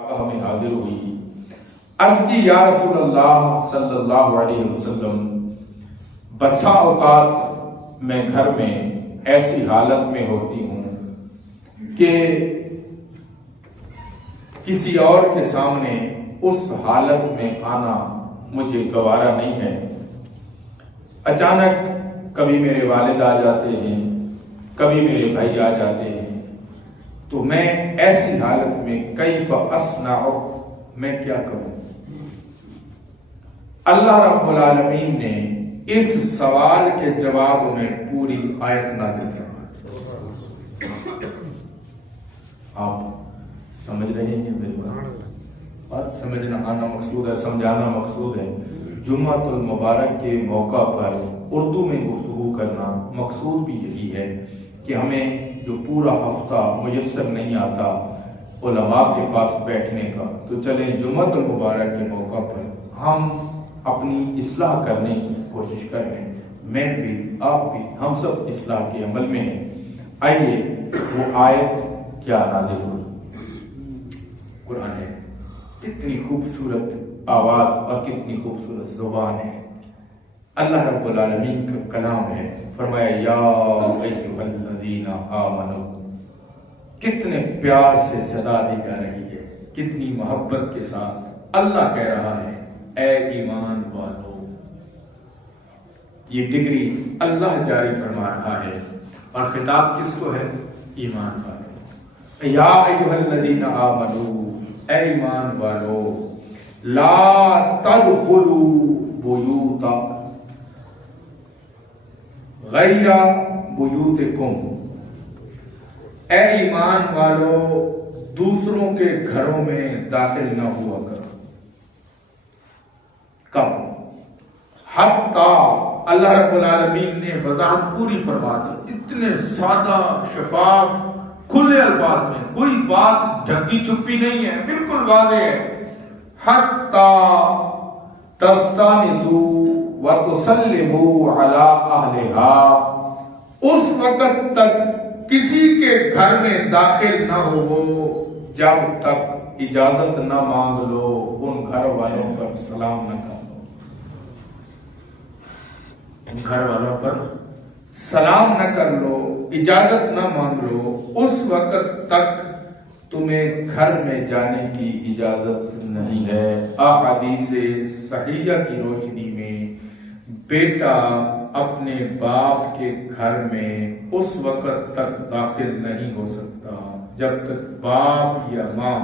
ہمیں حاضر ہوئی، عرض کی یا رسول اللہ صلی اللہ علیہ وسلم، بسا اوقات میں گھر میں ایسی حالت میں ہوتی ہوں کہ کسی اور کے سامنے اس حالت میں آنا مجھے گوارا نہیں ہے۔ اچانک کبھی میرے والد آ جاتے ہیں، کبھی میرے بھائی آ جاتے ہیں، تو میں ایسی حالت میں کیف اصنع، میں کیا کروں؟ اللہ رب العالمین نے اس سوال کے جواب میں پوری آیت نازل فرمائی۔ آپ سمجھ رہے ہیں میری بات؟ سمجھنا آنا مقصود ہے، سمجھانا مقصود ہے۔ جمعۃ المبارک کے موقع پر اردو میں گفتگو کرنا مقصود بھی یہی ہے کہ ہمیں جو پورا ہفتہ میسر نہیں آتا علماء کے پاس بیٹھنے کا، تو چلیں جمعۃ المبارک کے موقع پر ہم اپنی اصلاح کرنے کی کوشش کر رہے ہیں۔ میں بھی، آپ بھی، ہم سب اصلاح کے عمل میں ہیں۔ آئیے وہ آیت کیا نازل ہوئی۔ قرآن ہے، کتنی خوبصورت آواز اور کتنی خوبصورت زبان ہے، اللہ رب العالمین کا کلام ہے۔ فرمایا یا ایھا الذین آمنوا، کتنے پیار سے صدا دی جا رہی ہے، کتنی محبت کے ساتھ اللہ کہہ رہا ہے اے ایمان والو۔ یہ ڈگری اللہ جاری فرما رہا ہے، اور خطاب کس کو ہے؟ ایمان والو۔ یا ایھا الذین آمنوا، اے ایمان والو، لا تدخلوا بیوتا غیر بیوتکم، اے ایمان والو دوسروں کے گھروں میں داخل نہ ہوا کرو۔ کب؟ حتیٰ، اللہ رب العالمین نے وضاحت پوری فرما دی، اتنے سادہ شفاف کھلے الفاظ میں، کوئی بات ڈھکی چھپی نہیں ہے، بالکل واضح ہے۔ حتیٰ تستانسوا وتسلموا علی اہلہا، اس وقت تک کسی کے گھر میں داخل نہ ہو جب تک اجازت نہ مانگ لو، ان گھر والوں پر سلام نہ کرو، ان گھر والوں پر سلام نہ کر لو، اجازت نہ مانگ لو، اس وقت تک تمہیں گھر میں جانے کی اجازت نہیں ہے۔ احادیث صحیحہ کی روشنی میں بیٹا اپنے باپ کے گھر میں اس وقت تک داخل نہیں ہو سکتا جب تک باپ یا ماں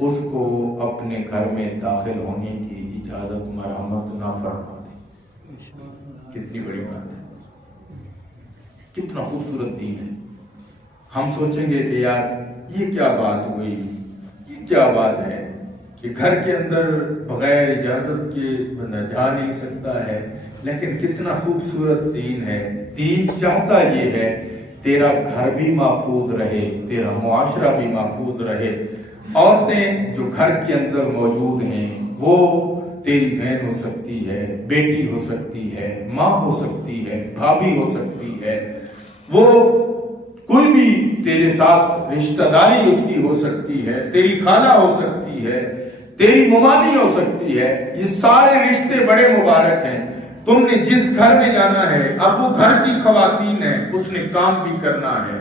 اس کو اپنے گھر میں داخل ہونے کی اجازت مرحمت نہ فرما دے۔ کتنی بڑی بات ہے، کتنا خوبصورت دین ہے۔ ہم سوچیں گے کہ یار یہ کیا بات ہوئی، یہ کیا بات ہے کہ گھر کے اندر بغیر اجازت کے بندہ جا نہیں سکتا ہے، لیکن کتنا خوبصورت دین ہے۔ دین چاہتا یہ ہے تیرا گھر بھی محفوظ رہے، تیرا معاشرہ بھی محفوظ رہے۔ عورتیں جو گھر کے اندر موجود ہیں وہ تیری بہن ہو سکتی ہے، بیٹی ہو سکتی ہے، ماں ہو سکتی ہے، بھابھی ہو سکتی ہے، وہ کوئی بھی تیرے ساتھ رشتہ داری اس کی ہو سکتی ہے، تیری خالہ ہو سکتی ہے، تیری ممانی ہو سکتی ہے۔ یہ سارے رشتے بڑے مبارک ہیں۔ تم نے جس گھر میں جانا ہے، اب وہ گھر کی خواتین ہے، اس نے کام بھی کرنا ہے،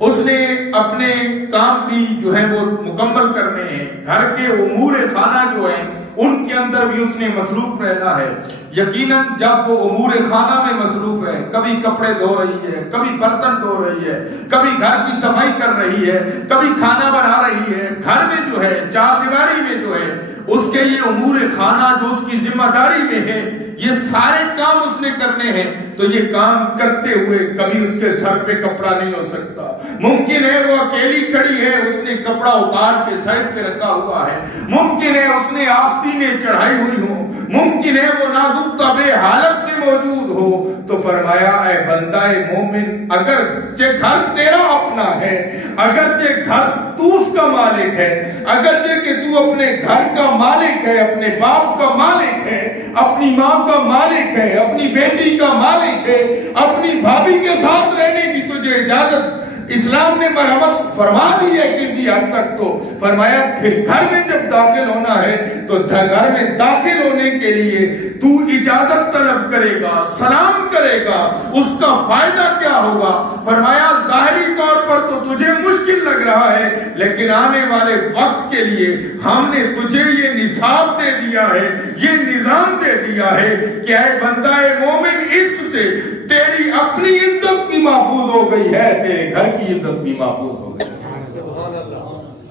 اس نے اپنے کام بھی جو ہے وہ مکمل کرنے ہیں، گھر کے امور خانہ جو ہیں ان کے اندر بھی اس نے مصروف رہنا ہے۔ یقیناً جب وہ امور خانہ میں مصروف ہے، کبھی کپڑے دھو رہی ہے، کبھی برتن دھو رہی ہے، کبھی گھر کی صفائی کر رہی ہے، کبھی کھانا بنا رہی ہے، گھر میں جو ہے چار دیواری میں جو ہے اس کے یہ امور خانہ جو اس کی ذمہ داری میں ہے، یہ سارے کام اس نے کرنے ہیں، تو یہ کام کرتے ہوئے کبھی اس کے سر پہ کپڑا نہیں ہو سکتا۔ ممکن ہے وہ اکیلی کھڑی ہے، اس نے کپڑا اتار کے سائڈ پہ رکھا ہوا ہے، ممکن ہے اس نے آستینیں چڑھائی ہوئی ہوں، ممکن ہے وہ ناگفتہ بے حالت میں موجود ہو، تو فرمایا اے بندہ مومن، اگرچہ گھر تیرا اپنا ہے، اگرچہ گھر تو اس کا مالک ہے، اگرچہ کہ تو اپنے گھر کا مالک ہے، اپنے باپ کا مالک ہے، اپنی ماں کا مالک ہے، اپنی بیٹی کا مالک ہے، اپنی بھابھی کے ساتھ رہنے کی تجھے اجازت اسلام نے مرحمت فرما دی ہے کسی حد تک، تو فرمایا پھر گھر میں جب داخل ہونا ہے تو گھر میں داخل ہونے کے لیے تو اجازت طلب کرے گا، سلام کرے گا، اس کا فائدہ کیا ہوگا؟ فرمایا ظاہری طور پر تو تجھے مشکل لگ رہا ہے، لیکن آنے والے وقت کے لیے ہم نے تجھے یہ نصاب دے دیا ہے، یہ نظام دے دیا ہے کہ اے بندہ مومن، اس سے تیری اپنی عزت بھی محفوظ ہو گئی ہے، تیرے گھر کی عزت بھی محفوظ ہو گئی ہے،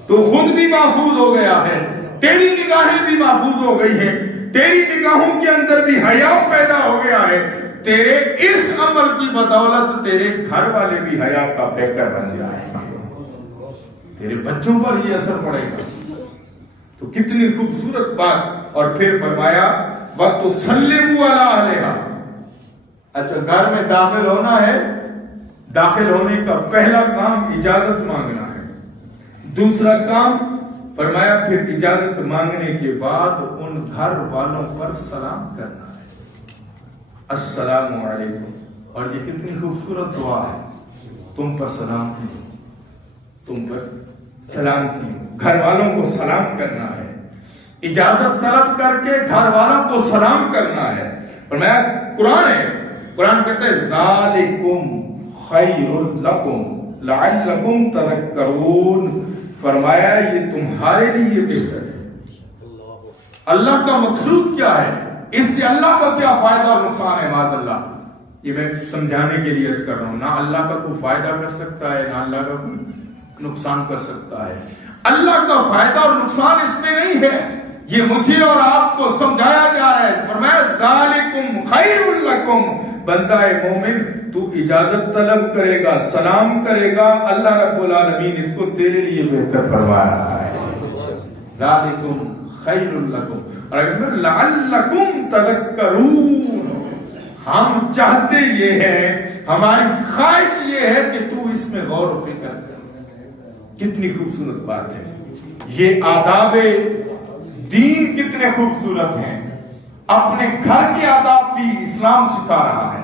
تو خود بھی محفوظ ہو گیا ہے، تیری نگاہیں بھی محفوظ ہو گئی ہیں، تیری نگاہوں کے اندر بھی حیا پیدا ہو گیا ہے، تیرے اس عمل کی بدولت تیرے گھر والے بھی حیا کا پیکر بن جائیں گے، تیرے بچوں پر یہ اثر پڑے گا۔ تو کتنی خوبصورت بات۔ اور پھر فرمایا وقت سلموا علی اہلہا۔ اچھا، گھر میں داخل ہونا ہے، داخل ہونے کا پہلا کام اجازت مانگنا ہے، دوسرا کام فرمایا پھر اجازت مانگنے کے بعد ان گھر والوں پر سلام کرنا ہے، السلام علیکم۔ اور یہ کتنی خوبصورت دعا ہے، تم پر سلامتی ہو، تم پر سلامتی ہو، گھر والوں کو سلام کرنا ہے، اجازت طلب کر کے گھر والوں کو سلام کرنا ہے۔ فرمایا قرآن ہے، قرآن کہتا ہے ذالکم خیر لکم لعلکم تذکرون۔ فرمایا یہ تمہارے لیے بہتر ہے۔ اللہ کا مقصود کیا ہے؟ اس سے اللہ کا کیا فائدہ اور نقصان ہے؟ معاذ اللہ، یہ میں سمجھانے کے لیے عرض کر رہا ہوں، نہ اللہ کا کوئی فائدہ کر سکتا ہے، نہ اللہ کا کوئی نقصان کر سکتا ہے۔ اللہ کا فائدہ اور نقصان اس میں نہیں ہے، یہ مجھے اور آپ کو سمجھایا جا رہا ہے۔ فرمایا ذالکم خیر لکم، بندہ مومن تو اجازت طلب کرے گا، سلام کرے گا، اللہ رب العالمین اس کو تیرے لیے بہتر فرما رہا ہے۔ ذالکم خیر لکم، اور اگر لعلکم تذکرون، ہم چاہتے یہ ہے، ہماری خواہش یہ ہے کہ تو اس میں غور و فکر کر۔ کتنی خوبصورت بات ہے، یہ آداب دین کتنے خوبصورت ہیں، اپنے گھر کے آداب بھی اسلام سکھا رہا ہے۔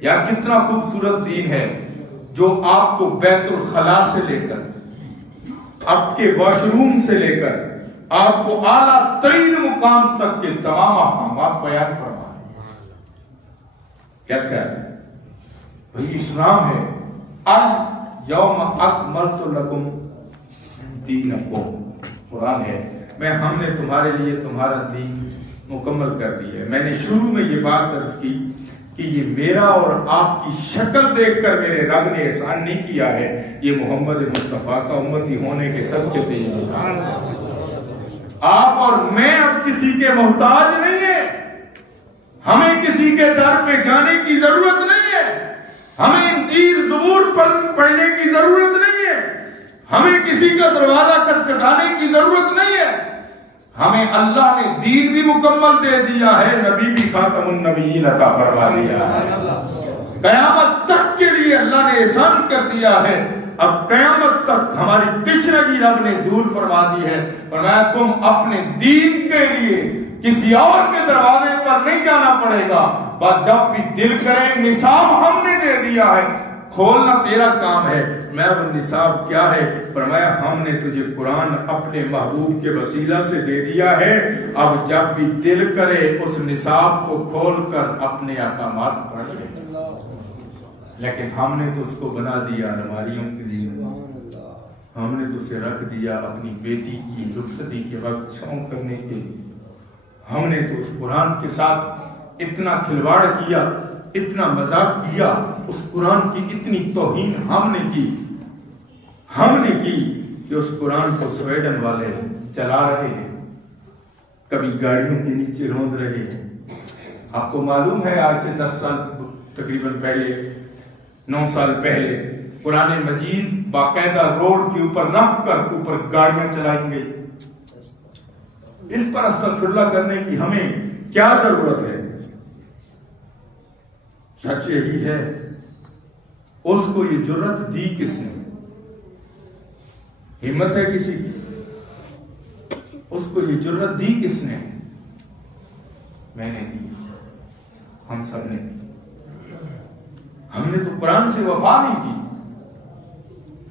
یا کتنا خوبصورت دین ہے جو آپ کو بیت الخلا سے لے کر، آپ کے واش روم سے لے کر، آپ کو اعلیٰ ترین مقام تک کے تمام احکامات بیان فرما ہے۔ کیا خیال ہے بھئی؟ اسلام ہے یوم اکملت لکم دینکم، قرآن ہے ہم نے تمہارے لیے تمہارا دین مکمل کر دی ہے۔ میں نے شروع میں یہ بات عرض کی کہ یہ میرا اور آپ کی شکل دیکھ کر میرے رب نے احسان نہیں کیا ہے، یہ محمد مصطفیٰ کا امتی ہونے کے صدقے سے یہ آپ اور میں اب کسی کے محتاج نہیں ہے، ہمیں کسی کے در پہ جانے کی ضرورت نہیں ہے، ہمیں انجیل زبور پڑھنے کی ضرورت نہیں ہے، ہمیں کسی کا دروازہ کھٹکھٹانے کی ضرورت نہیں ہے، ہمیں اللہ نے دین بھی مکمل دے دیا ہے، نبی بھی خاتم النبیین عطا فرما دیا ہے، قیامت تک کے لیے اللہ نے احسان کر دیا ہے، اب قیامت تک ہماری تشنگی رب نے دور فرما دی ہے۔ فرمایا تم اپنے دین کے لیے کسی اور کے دروازے پر نہیں جانا پڑے گا، بس جب بھی دل کرے نصاب ہم نے دے دیا ہے، کھولنا تیرا کام ہے۔ میں وہ نصاب کیا ہے؟ فرمایا ہم نے تجھے قرآن اپنے محبوب کے وسیلہ سے دے دیا ہے، اب جب بھی دل کرے اس نصاب کو کھول کر اپنے احکامات پڑھ لے۔ لیکن ہم نے تو اس کو بنا دیا الماریوں کے لیے، ہم نے تو اسے رکھ دیا اپنی بیٹی کی رخصتی کے وقت شوق کرنے کے لیے، ہم نے تو اس قرآن کے ساتھ اتنا کھلواڑ کیا، اتنا مذاق کیا، اس قرآن کی اتنی توہین ہم نے کی کہ اس قرآن کو سویڈن والے چلا رہے ہیں، کبھی گاڑیوں کے نیچے روند رہے ہیں۔ آپ کو معلوم ہے آج سے 10 سال تقریباً پہلے، 9 سال پہلے قرآن مجید باقاعدہ روڈ کے اوپر رکھ کر اوپر گاڑیاں چلائیں گے۔ اس پر استغفر اللہ کرنے کی ہمیں کیا ضرورت ہے؟ سچ یہی ہے، اس کو یہ جرت دی کس نے؟ ہمت ہے کسی کی؟ اس کو یہ جرت دی کس نے؟ میں نے دی، ہم سب نے دی۔ ہم نے تو قرآن سے وفا نہیں کی،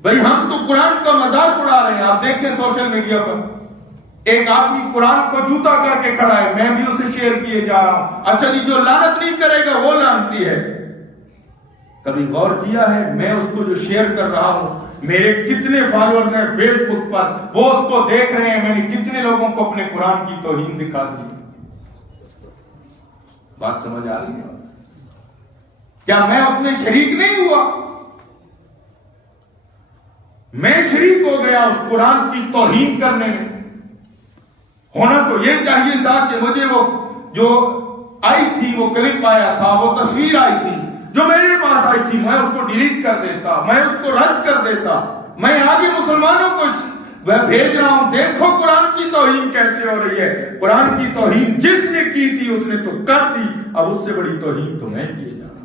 بھائی ہم تو قرآن کا مذاق اڑا رہے ہیں. آپ دیکھیں سوشل میڈیا پر ایک آدمی قرآن کو جوتا کر کے کھڑا ہے, میں بھی اسے شیئر کیے جا رہا ہوں. اچھا جی, جو لعنت نہیں کرے گا وہ لعنتی ہے. کبھی غور کیا ہے میں اس کو جو شیئر کر رہا ہوں, میرے کتنے فالوورز ہیں فیس بک پر, وہ اس کو دیکھ رہے ہیں, میں نے کتنے لوگوں کو اپنے قرآن کی توہین دکھا دی. بات سمجھ آ رہی ہے؟ کیا میں اس میں شریک نہیں ہوا؟ میں شریک ہو گیا اس قرآن کی توہین کرنے میں. ہونا تو یہ چاہیے تھا کہ مجھے وہ جو آئی تھی, وہ کلپ آیا تھا, وہ تصویر آئی تھی جو میرے پاس آئی تھی, میں اس کو ڈیلیٹ کر دیتا, میں اس کو رد کر دیتا. میں آگے مسلمانوں کو بھیج رہا ہوں, دیکھو قرآن کی توہین کیسے ہو رہی ہے. قرآن کی توہین جس نے کی تھی اس نے تو کر دی, اب اس سے بڑی توہین تو میں کیے جا رہا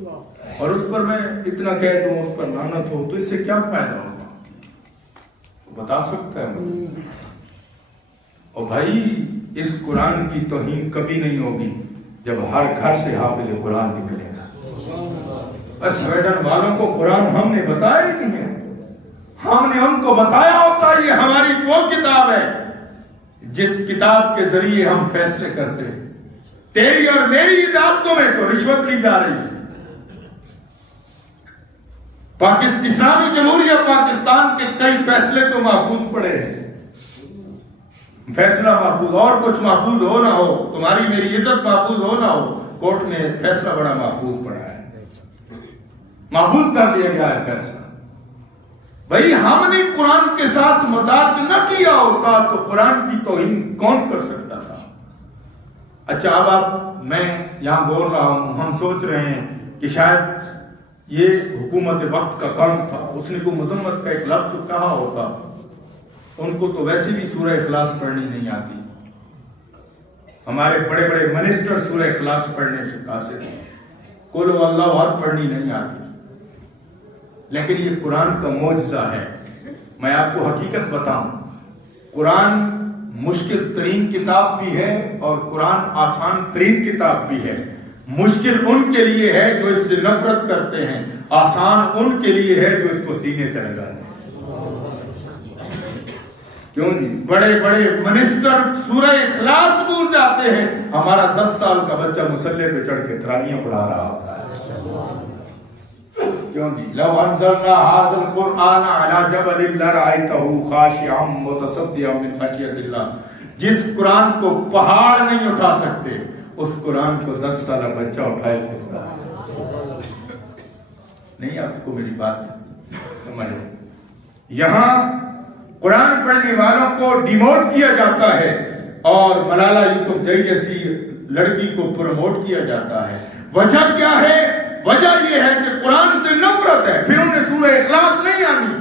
ہوں. اور اس پر میں اتنا کہہ دوں اس پر لعنت ہو تو اس سے کیا فائدہ ہوگا؟ بتا سکتا ہے مجھے؟ اور بھائی اس قرآن کی توہین کبھی نہیں ہوگی جب ہر گھر سے حافظ قرآن نکلے گا. بس سویڈن والوں کو قرآن ہم نے بتایا ہی نہیں ہے. ہم نے ان کو بتایا ہوتا یہ ہماری وہ کتاب ہے جس کتاب کے ذریعے ہم فیصلے کرتے ہیں. تیری اور میری عدالتوں میں تو رشوت لی جا رہی ہے. اسلامی جمہوریہ پاکستان کے کئی فیصلے تو محفوظ پڑے ہیں. فیصلہ محفوظ, اور کچھ محفوظ ہو نہ ہو, تمہاری میری عزت محفوظ ہو نہ ہو, کورٹ میں فیصلہ بڑا محفوظ پڑا ہے, محفوظ کر دیا گیا ہے فیصلہ. بھائی ہم نے قرآن کے ساتھ مذاق نہ کیا ہوتا تو قرآن کی توہین کون کر سکتا تھا؟ اچھا اب میں یہاں بول رہا ہوں, ہم سوچ رہے ہیں کہ شاید یہ حکومت وقت کا کام تھا, اس نے کوئی مذمت کا ایک لفظ تو کہا ہوتا. ان کو تو ویسے بھی سورہ اخلاص پڑھنی نہیں آتی. ہمارے بڑے بڑے منسٹر سورہ اخلاص پڑھنے سے قاصر ہیں, قل ہو اللہ احد پڑھنی نہیں آتی. لیکن یہ قرآن کا معجزہ ہے. میں آپ کو حقیقت بتاؤں, قرآن مشکل ترین کتاب بھی ہے اور قرآن آسان ترین کتاب بھی ہے. مشکل ان کے لیے ہے جو اس سے نفرت کرتے ہیں, آسان ان کے لیے ہے جو اس کو سینے سے لگاتے ہیں. کیوں جی؟ بڑے بڑے منسٹر سورہ اخلاص بھول جاتے ہیں, ہمارا 10 سال کا بچہ مصلے پہ چڑھ کے تراویح پڑھا رہا ہوتا ہے. کیوں جی؟ لو انزلنا هذا القرآن على جبل لرأيته خاشعا متصدعا من خشية الله. جس قرآن کو پہاڑ نہیں اٹھا سکتے اس قرآن کو 10 سالہ بچہ اٹھائے پھرتا ہے. نہیں آپ کو میری بات سمجھ؟ یہاں قرآن پڑھنے والوں کو ڈیموٹ کیا جاتا ہے اور ملالہ یوسفزئی جیسی لڑکی کو پروموٹ کیا جاتا ہے. وجہ کیا ہے؟ وجہ یہ ہے کہ قرآن سے نفرت ہے. پھر انہیں سورہ اخلاص نہیں آنی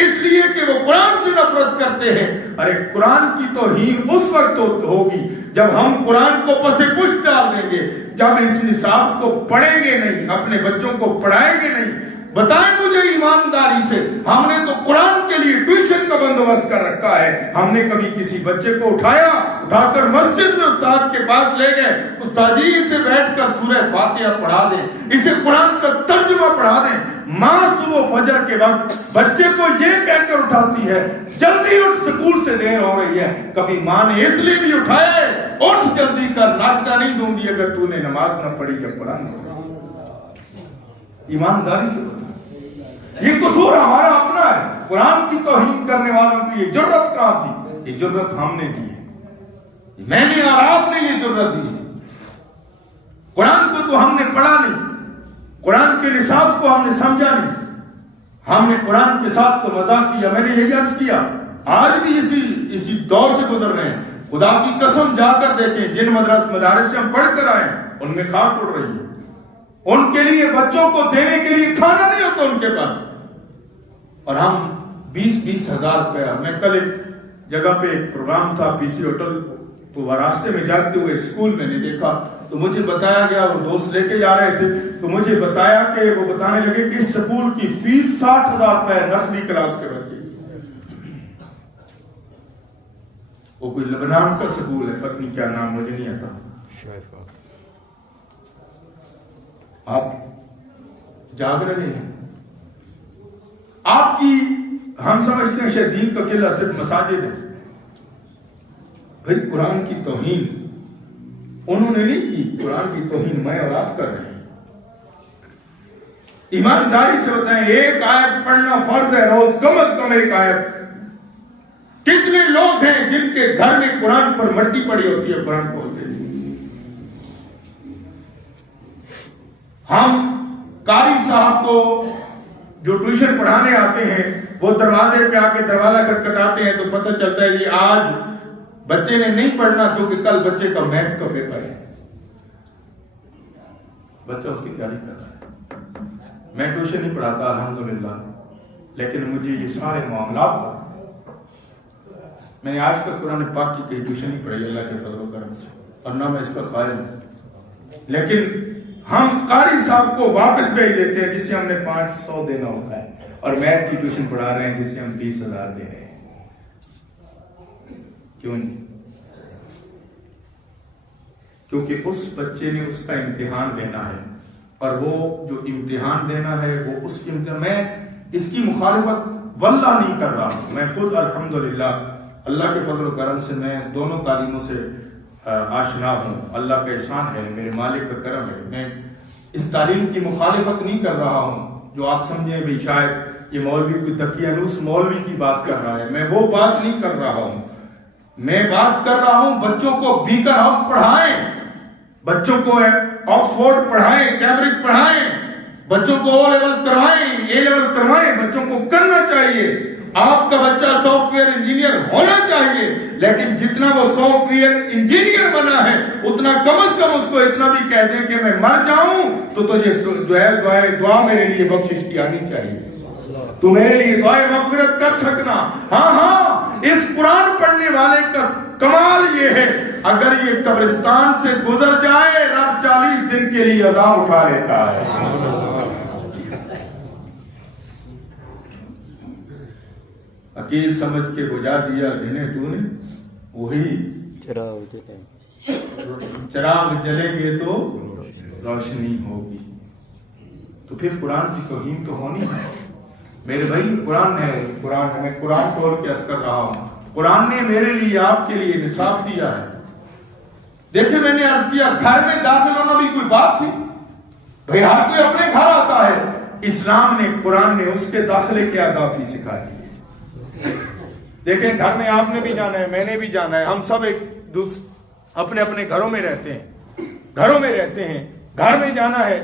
اس لیے کہ وہ قرآن سے نفرت کرتے ہیں. ارے قرآن کی توہین اس وقت ہوگی جب ہم قرآن کو پس پش ڈال دیں گے, جب اس نصاب کو پڑھیں گے نہیں, اپنے بچوں کو پڑھائیں گے نہیں. بتائیں مجھے ایمانداری سے, ہم نے تو قرآن کے لیے ٹیوشن کا بندوبست کر رکھا ہے. ہم نے کبھی کسی بچے کو اٹھا کر مسجد میں استاد کے پاس لے گئے, استاد جی اسے بیٹھ کر سورہ فاتحہ پڑھا دیں, اسے قرآن کا ترجمہ پڑھا دیں. ماں صبح فجر کے وقت بچے کو یہ کہہ کر اٹھاتی ہے جلدی اٹھ, سکول سے دیر ہو رہی ہے. کبھی ماں نے اس لیے بھی اٹھایا ہے, اٹھ جلدی کر, ناشتہ نہیں دوں گی اگر تو نے نماز نہ پڑھی یا قرآن نہ پڑھا. ایمانداری سے بتا, یہ قصور ہمارا اپنا ہے. قرآن کی توہین کرنے والوں کی یہ جرت کہاں تھی؟ یہ جرت ہم نے دی ہے, میں نے اور آپ نے یہ جرت دی ہے. قرآن کو تو ہم نے پڑھا نہیں, قرآن کے نصاب کو ہم نے سمجھا نہیں, ہم نے قرآن کے ساتھ تو مذاق کیا. میں نے یہی عرض کیا, آج بھی اسی دور سے گزر رہے ہیں. خدا کی قسم جا کر دیکھیں, جن مدارس سے ہم پڑھ کر آئے ان میں کھاک اڑ رہی ہے. ان کے لیے بچوں کو دینے کے لیے کھانا نہیں ہوتا ان کے پاس, اور ہم 20-20 ہزار روپیہ. میں کل ایک جگہ پہ ایک پروگرام تھا پی سی ہوٹل, تو وہ راستے میں جاتے ہوئے اسکول میں نے دیکھا تو مجھے بتایا گیا, وہ دوست لے کے جا رہے تھے تو مجھے بتایا کہ وہ بتانے لگے کہ اس سکول کی فیس 60,000 روپے نرسری کلاس کے بچے. وہ کوئی لبنان کا سکول ہے, پتہ نہیں کیا نام مجھے نہیں آتا. آپ جاگ رہے ہیں. آپ کی ہم سمجھتے ہیں شاید دین کا قلعہ صرف مساجد ہے. بھائی قرآن کی توہین انہوں نے نہیں کی، قرآن کی توہین میں اور آپ کر رہے ہیں. ایمانداری سے بتائیں، ایک آیت پڑھنا فرض ہے روز، کم از کم ایک آیت. کتنے لوگ ہیں جن کے گھر میں قرآن پر مٹی پڑی ہوتی ہے، قرآن بولتے تھے. ہم قاری صاحب کو جو ٹیوشن پڑھانے آتے ہیں وہ دروازے پہ آ کے دروازہ کھٹکھٹاتے ہیں تو پتہ چلتا ہے یہ آج بچے نے نہیں پڑھنا کیونکہ کل بچے کا میتھ کا پیپر ہے. بچہ اس کی تیاری کر رہا ہے. میں ٹیوشن نہیں پڑھاتا الحمدللہ، لیکن مجھے یہ سارے معاملات میں نے آج تک قرآن پاک کی کہیں ٹیوشن نہیں پڑھی اللہ کے فضل و کرم سے، اور نہ میں اس پر قائل ہوں. لیکن ہم قاری صاحب کو واپس بھیج دیتے ہیں جسے ہم نے 500 دینا ہوتا ہے، اور میتھ کی ٹیوشن پڑھا رہے ہیں جسے ہم 20,000 دے رہے ہیں. کیوں نہیں؟ کیونکہ اس بچے نے اس کا امتحان دینا ہے، اور وہ جو امتحان دینا ہے وہ اس کی میں اس کی مخالفت واللہ نہیں کر رہا ہوں. میں خود الحمدللہ اللہ کے فضل و کرم سے میں دونوں تعلیموں سے آشنا ہوں. اللہ کا احسان ہے، میرے مالک کا کرم ہے. میں اس تعلیم کی مخالفت نہیں کر رہا ہوں جو آپ سمجھیں بھی شاید یہ مولوی کوئی دقیانوس مولوی کی بات کر رہا ہے. میں وہ بات نہیں کر رہا ہوں. میں بات کر رہا ہوں بچوں کو بیکر ہاؤس پڑھائیں، بچوں کو آکسفورڈ پڑھائیں، کیمبرج پڑھائیں، بچوں کو او لیول کروائیں، اے لیول کروائیں. بچوں کو کرنا چاہیے. آپ کا بچہ سافٹ ویئر انجینئر ہونا چاہیے، لیکن جتنا وہ سافٹ ویئر انجینئر بنا ہے اتنا کم از کم اس کو اتنا بھی کہہ دیں کہ میں مر جاؤں تو تجھے جو ہے دعا میرے لیے بخشش کی آنی چاہیے، تو میرے لیے دعائے مغفرت کر سکنا. ہاں اس قرآن پڑھنے والے کا کمال یہ ہے اگر یہ قبرستان سے گزر جائے رب 40 دن کے لیے عذاب اٹھا لیتا ہے. عقیل سمجھ کے بجھا دیا جنہیں تو نے وہی چراغ جلیں گے تو روشنی ہوگی. تو پھر قرآن کی توہین تو ہونی ہے میرے بھائی. قرآن ہے، قرآن ہے. میں قرآن کھول کے عرض کر رہا ہوں، قرآن نے میرے لیے آپ کے لیے نصاب دیا ہے. دیکھیں میں نے عرض کیا گھر میں داخل ہونا بھی کوئی بات تھی؟ بھائی ہر کوئی اپنے گھر آتا ہے. اسلام نے قرآن نے اس کے داخلے کے آداب بھی سکھا دیے. دیکھیں گھر میں آپ نے بھی جانا ہے، میں نے بھی جانا ہے. ہم سب ایک دوسرے اپنے اپنے گھروں میں رہتے ہیں، گھر میں جانا ہے.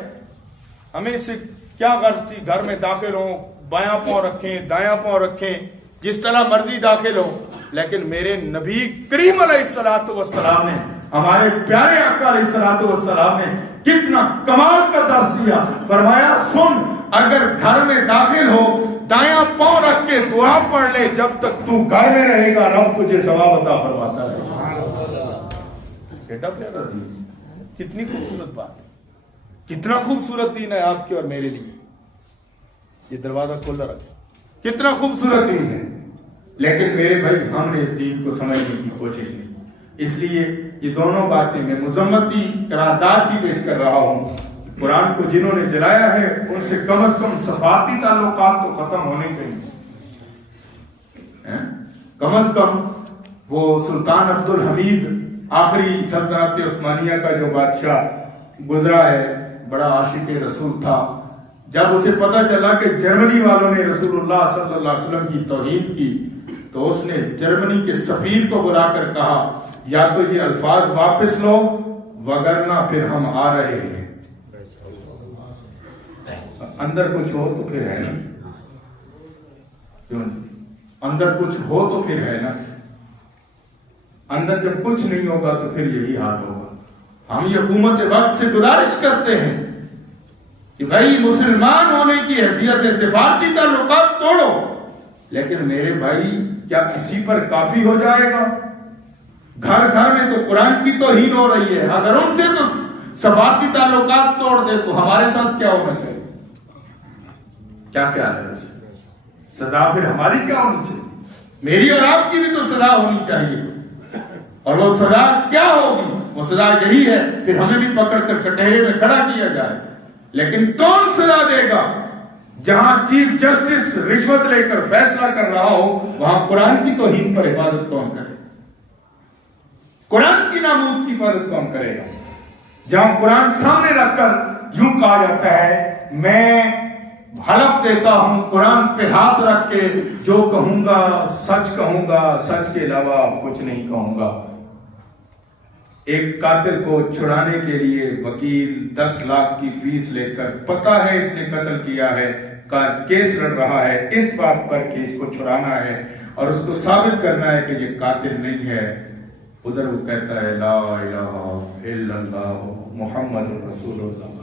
ہمیں اس سے کیا غرض تھی؟ گھر میں داخل ہوں، بایاں پاؤں رکھیں، دایاں پاؤں رکھیں، جس طرح مرضی داخل ہوں. لیکن میرے نبی کریم علیہ الصلوۃ والسلام نے، ہمارے پیارے آقا علیہ الصلوۃ والسلام نے کتنا کمال کا درس دیا. فرمایا سن، اگر گھر میں داخل ہو دایاں پاؤں رکھ کے دعا پڑھ لے، جب تک تو گھر میں رہے گا رب تجھے ثواب عطا فرماتا ہے. بیٹا پیارا دین، کتنی خوبصورت بات ہے، کتنا خوبصورت دین ہے آپ کے اور میرے لیے. یہ دروازہ کھلا رکھے، کتنا خوبصورت دین ہے. لیکن میرے بھائی ہم نے اس دین کو سمجھنے کی کوشش نہیں. اس لیے یہ دونوں باتیں میں مذمتی قرارداد بھی پیش کر رہا ہوں. قرآن کو جنہوں نے جلایا ہے ان سے کم از کم سفارتی تعلقات تو ختم ہونے چاہیے. کم از کم وہ سلطان عبد الحمید آخری سلطنت عثمانیہ کا جو بادشاہ گزرا ہے، بڑا عاشق رسول تھا. جب اسے پتا چلا کہ جرمنی والوں نے رسول اللہ صلی اللہ علیہ وسلم کی توہین کی تو اس نے جرمنی کے سفیر کو بلا کر کہا یا تو یہ الفاظ واپس لو وگرنہ پھر ہم آ رہے ہیں. اندر کچھ ہو تو پھر ہے نا، کیوں نہیں؟ اندر کچھ ہو تو پھر ہے نا. اندر جب کچھ نہیں ہوگا تو پھر یہی حال ہوگا. ہم یہ حکومت وقت سے گزارش کرتے ہیں کہ بھائی مسلمان ہونے کی حیثیت سے سفارتی تعلقات توڑو، لیکن میرے بھائی کیا کسی پر کافی ہو جائے گا؟ گھر گھر میں تو قرآن کی توہین ہو رہی ہے. اگر ان سے تو سفارتی تعلقات توڑ دے تو ہمارے ساتھ کیا ہونا چاہیے؟ کیا خیال ہے؟ سزا پھر ہماری کیا ہونی چاہیے؟ میری اور آپ کی بھی تو سزا ہونی چاہیے. اور وہ سزا کیا ہوگی؟ وہ سزا یہی ہے پھر ہمیں بھی پکڑ کر کٹہرے میں کھڑا کیا جائے. لیکن کون سزا دے گا؟ جہاں چیف جسٹس رشوت لے کر فیصلہ کر رہا ہو وہاں قرآن کی توہین پر حفاظت کون کرے؟ قرآن کی ناموس کی حفاظت کون کرے گا؟ جہاں قرآن سامنے رکھ کر یوں کہا جاتا ہے میں حلف دیتا ہوں قرآن پہ ہاتھ رکھ کے جو کہوں گا سچ کہوں گا، سچ کے علاوہ کچھ نہیں کہوں گا۔ ایک قاتل کو چھڑانے کے لیے وکیل 10 لاکھ کی فیس لے کر پتہ ہے اس نے قتل کیا ہے، کیس لڑ رہا ہے اس بات پر کہ اس کو چھڑانا ہے اور اس کو ثابت کرنا ہے کہ یہ قاتل نہیں ہے، ادھر وہ کہتا ہے لا الہ الا اللہ محمد رسول اللہ،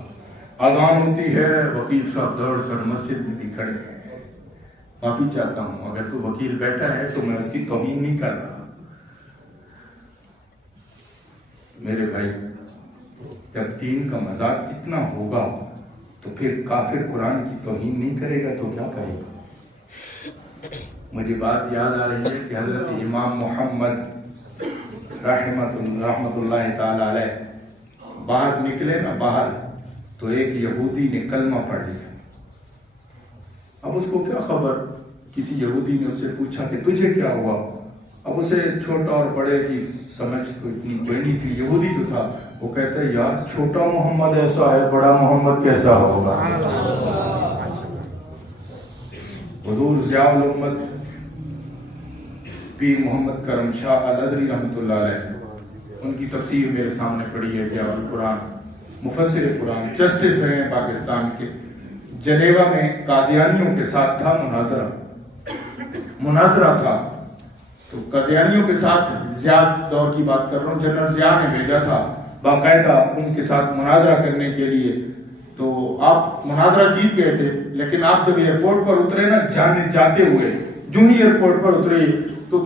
اذان ہوتی ہے، وکیل صاحب دوڑ کر مسجد میں بھی کھڑے ہیں۔ معافی چاہتا ہوں اگر کوئی وکیل بیٹھا ہے تو میں اس کی توہین نہیں کر رہا۔ میرے بھائی جب دین کا مذاق اتنا ہوگا تو پھر کافر قرآن کی توہین نہیں کرے گا تو کیا کرے گا؟ مجھے بات یاد آ رہی ہے کہ حضرت امام محمد رحمت اللہ تعالی علیہ باہر نکلے نا باہر تو ایک یہودی نے کلمہ پڑھ لیا۔ اب اس کو کیا خبر، کسی یہودی نے اس سے پوچھا کہ تجھے کیا ہوا؟ اب اسے چھوٹا اور بڑے کی سمجھ تو اتنی کوئی نہیں تھی۔ یہودی جو تھا وہ کہتا ہے یار چھوٹا محمد ایسا ہے، بڑا محمد کیسا ہوگا؟ حضور ضیاء الامت پیر محمد کرم شاہ الازہری رحمۃ اللہ علیہ، ان کی تفسیر میرے سامنے پڑی ہے ضیاء القرآن، مفسر قرآن، جسٹس رہے ہیں پاکستان کے۔ جنیوا میں قادیانیوں کے ساتھ تھا مناظرہ تھا، تو قادیانیوں کے ساتھ ضیاء دور کی بات کر رہا ہوں، جنرل ضیاء نے بھیجا تھا باقاعدہ ان کے ساتھ مناظرہ کرنے کے لیے۔ تو آپ مناظرہ جیت گئے تھے، لیکن آپ جب ایئرپورٹ پر اترے نا جاتے ہوئے جو ہی ایئرپورٹ پر اترے تو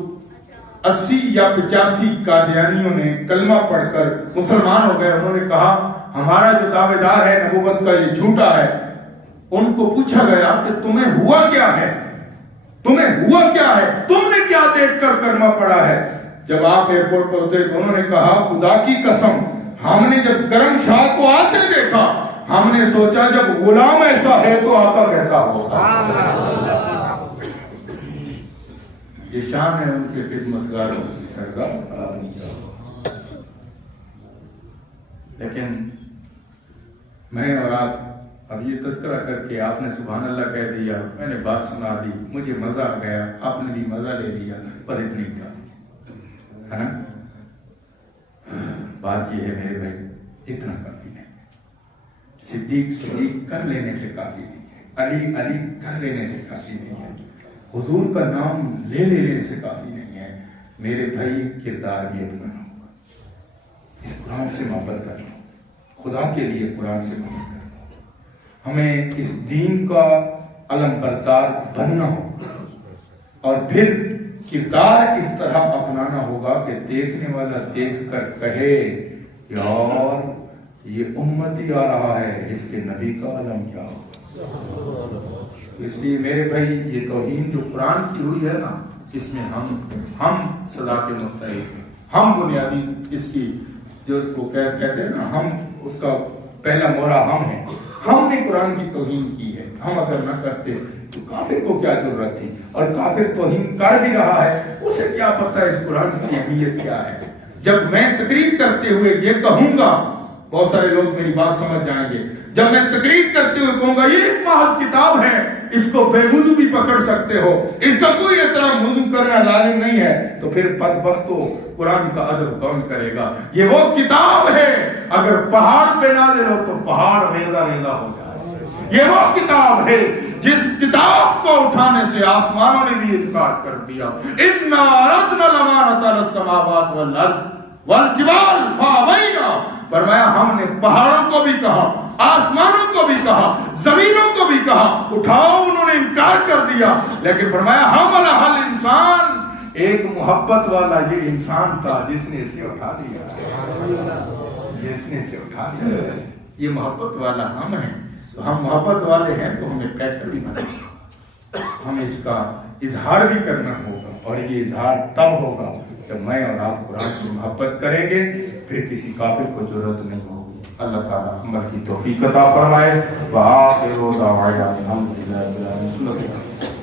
80 یا 85 قادیانیوں نے کلمہ پڑھ کر مسلمان ہو گئے۔ انہوں نے کہا ہمارا جو دعوے دار ہے نبوت کا یہ جھوٹا ہے۔ ان کو پوچھا گیا کہ تمہیں ہوا کیا ہے، تمہیں ہوا کیا ہے، تم نے کیا دیکھ کر کلمہ پڑھا ہے؟ جب آپ ایئرپورٹ پر اترے تو انہوں نے کہا خدا کی قسم ہم نے جب کرم شاہ کو آتے دیکھا ہم نے سوچا جب غلام ایسا ہے تو آقا کیسا ہوگا۔ یہ شان ہے ان کے خدمتگاروں کی سرکار۔ لیکن میں اور آپ اب یہ تذکرہ کر کے آپ نے سبحان اللہ کہہ دیا، میں نے بات سنا دی، مجھے مزہ آ گیا، آپ نے بھی مزہ لے لیا، پر اتنی کا ہے نا۔ بات یہ ہے میرے بھائی اتنا کافی نہیں، صدیق کر لینے سے کافی نہیں ہے، علی کر لینے سے کافی نہیں ہے، حضور کا نام لے لینے سے کافی نہیں ہے۔ میرے بھائی کردار بھی اپنا ہوگا، اس قرآن سے محبت کرنا، خدا کے لیے قرآن سے محبت کرنا، ہمیں اس دین کا علم بردار بننا ہوگا، اور پھر کردار اس طرح اپنانا ہوگا کہ دیکھنے والا دیکھ کر کہے یار یہ امتی آ رہا ہے، اس کے نبی کا علم کیا ہوگا۔ اس لیے میرے بھائی یہ توہین جو قرآن کی ہوئی ہے نا، اس میں ہم سزا کے مستحق ہیں، ہم بنیادی اس کی جو اس کو کہتے ہیں نا، ہم اس کا پہلا مورا ہم ہیں۔ ہم نے قرآن کی توہین کی ہے، ہم اگر نہ کرتے تو کافر کو کیا ضرورت تھی، اور کافر توہین کر بھی رہا ہے، اسے کیا پتہ اس قرآن کی اہمیت کیا ہے۔ جب میں تقریر کرتے ہوئے یہ کہوں گا بہت سارے لوگ میری بات سمجھ جائیں گے، جب میں تقریر کرتے ہوئے کہوں گا یہ ایک محض کتاب ہے، اس کو بے وضو بھی پکڑ سکتے ہو، اس کا کوئی احترام وضو کرنا لازم نہیں ہے، تو پھر بدبختو قرآن کا ادب کون کرے گا؟ یہ وہ کتاب ہے اگر پہاڑ پہ نازل ہو تو پہاڑ ریزہ ریزہ ہو جائے۔ یہ وہ کتاب ہے جس کتاب کو اٹھانے سے آسمانوں نے بھی انکار کر دیا۔ اِنَّا عَرَضْنَا الْأَمَانَةَ عَلَى السَّمَاوَاتِ وَالْأَرْضِ وَالْجِبَالِ فَأَبَيْنَا، فرمایا ہم نے پہاڑوں کو بھی کہا، آسمانوں کو بھی کہا، زمینوں کو بھی کہا اٹھاؤ، انہوں نے انکار کر دیا، لیکن فرمایا حَمَلَهَا الْإِنسَانُ، ایک محبت والا یہ انسان تھا جس نے اسے اٹھا لیا، جس نے اسے اٹھا لیا۔ یہ محبت والا ہم ہیں، تو ہم محبت والے ہیں تو ہمیں پیٹر بھی بنانا، ہمیں اس کا اظہار بھی کرنا ہوگا، اور یہ اظہار تب ہوگا جب میں اور آپ قرآن سے محبت کریں گے، پھر کسی کافر کو ضرورت نہیں ہوگی۔ اللہ تعالیٰ عمل کی توفیق عطا فرمائے. وآخر دعوانا الحمدللہ رب العالمین.